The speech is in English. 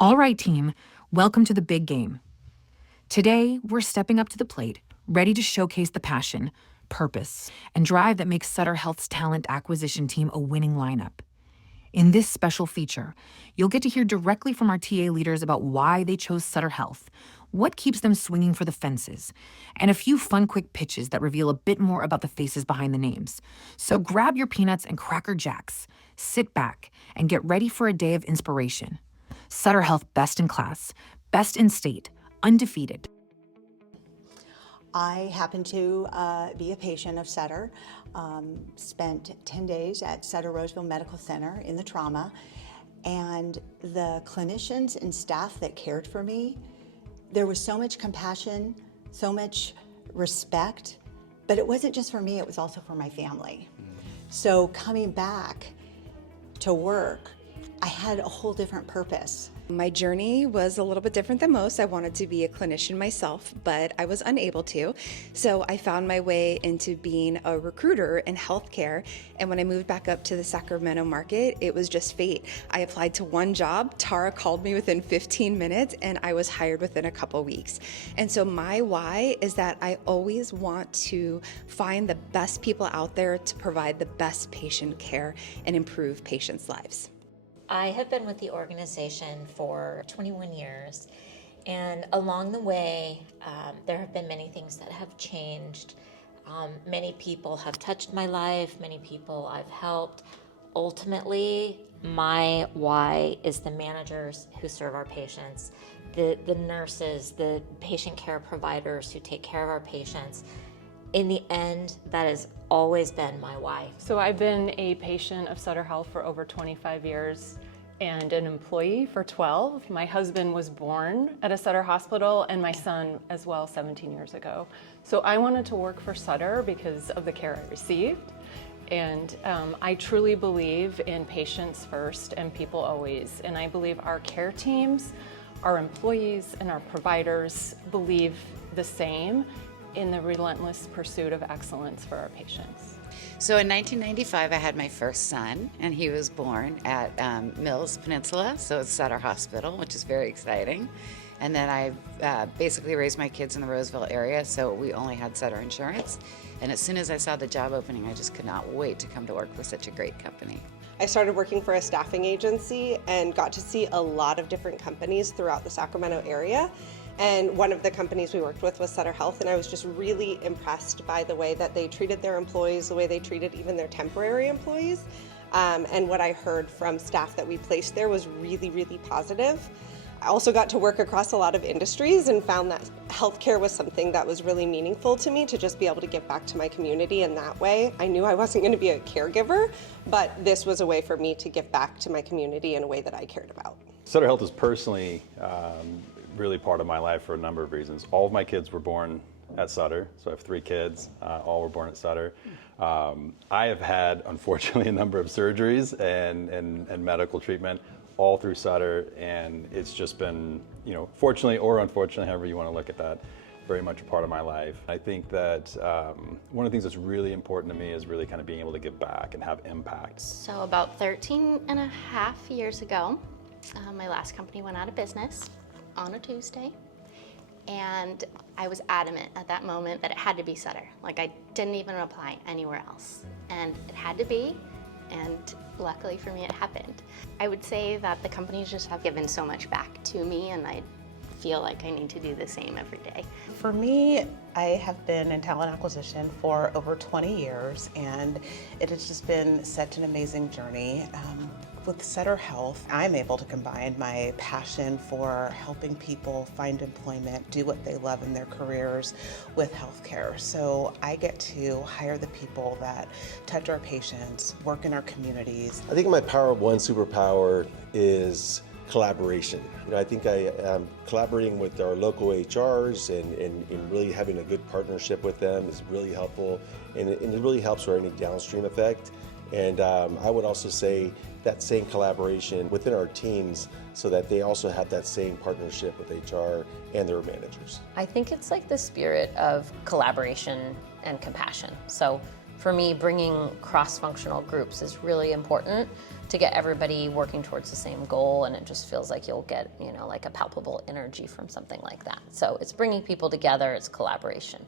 All right, team, welcome to the big game. Today, we're stepping up to the plate, ready to showcase the passion, purpose, and drive that makes Sutter Health's talent acquisition team a winning lineup. In this special feature, you'll get to hear directly from our TA leaders about why they chose Sutter Health, what keeps them swinging for the fences, and a few fun quick pitches that reveal a bit more about the faces behind the names. So grab your peanuts and Cracker Jacks, sit back, and get ready for a day of inspiration. Sutter Health, best in class, best in state, undefeated. I happen to be a patient of Sutter, spent 10 days at Sutter Roseville Medical Center in the trauma, and the clinicians and staff that cared for me, there was so much compassion, so much respect, but it wasn't just for me, it was also for my family. So coming back to work, I had a whole different purpose. My journey was a little bit different than most. I wanted to be a clinician myself, but I was unable to. So I found my way into being a recruiter in healthcare. And when I moved back up to the Sacramento market, it was just fate. I applied to one job. Tara called me within 15 minutes and I was hired within a couple weeks. And so my why is that I always want to find the best people out there to provide the best patient care and improve patients' lives. I have been with the organization for 21 years, and along the way, there have been many things that have changed. Many people have touched my life, many people I've helped. Ultimately, my why is the managers who serve our patients, the nurses, the patient care providers who take care of our patients. In the end, that has always been my why. So I've been a patient of Sutter Health for over 25 years and an employee for 12. My husband was born at a Sutter hospital and my son as well 17 years ago. So I wanted to work for Sutter because of the care I received. And I truly believe in patients first and people always. And I believe our care teams, our employees, and our providers believe the same in the relentless pursuit of excellence for our patients. So in 1995, I had my first son, and he was born at Mills Peninsula, so it's Sutter Hospital, which is very exciting. And then I basically raised my kids in the Roseville area, so we only had Sutter insurance. And as soon as I saw the job opening, I just could not wait to come to work for such a great company. I started working for a staffing agency and got to see a lot of different companies throughout the Sacramento area. And one of the companies we worked with was Sutter Health, and I was just really impressed by the way that they treated their employees, the way they treated even their temporary employees. And what I heard from staff that we placed there was really, really positive. I also got to work across a lot of industries and found that healthcare was something that was really meaningful to me, to just be able to give back to my community in that way. I knew I wasn't going to be a caregiver, but this was a way for me to give back to my community in a way that I cared about. Sutter Health is personally really part of my life for a number of reasons. All of my kids were born at Sutter, so I have 3 kids, all were born at Sutter. I have had, unfortunately, a number of surgeries and medical treatment all through Sutter, and it's just been, fortunately or unfortunately, however you want to look at that, very much a part of my life. I think that one of the things that's really important to me is really kind of being able to give back and have impact. So about 13 and a half years ago, my last company went out of business on a Tuesday, and I was adamant at that moment that it had to be Sutter. Like, I didn't even apply anywhere else, and it had to be, and luckily for me it happened. I would say that the companies just have given so much back to me, and I feel like I need to do the same every day. For me, I have been in talent acquisition for over 20 years, and it has just been such an amazing journey. With Sutter Health, I'm able to combine my passion for helping people find employment, do what they love in their careers with healthcare. So I get to hire the people that touch our patients, work in our communities. I think my Power of One superpower is collaboration. I think I am collaborating with our local HRs and really having a good partnership with them is really helpful, and it really helps for any downstream effect. And I would also say that same collaboration within our teams so that they also have that same partnership with HR and their managers. I think it's like the spirit of collaboration and compassion. So for me, bringing cross-functional groups is really important to get everybody working towards the same goal, and it just feels like you'll get, like a palpable energy from something like that. So it's bringing people together, it's collaboration.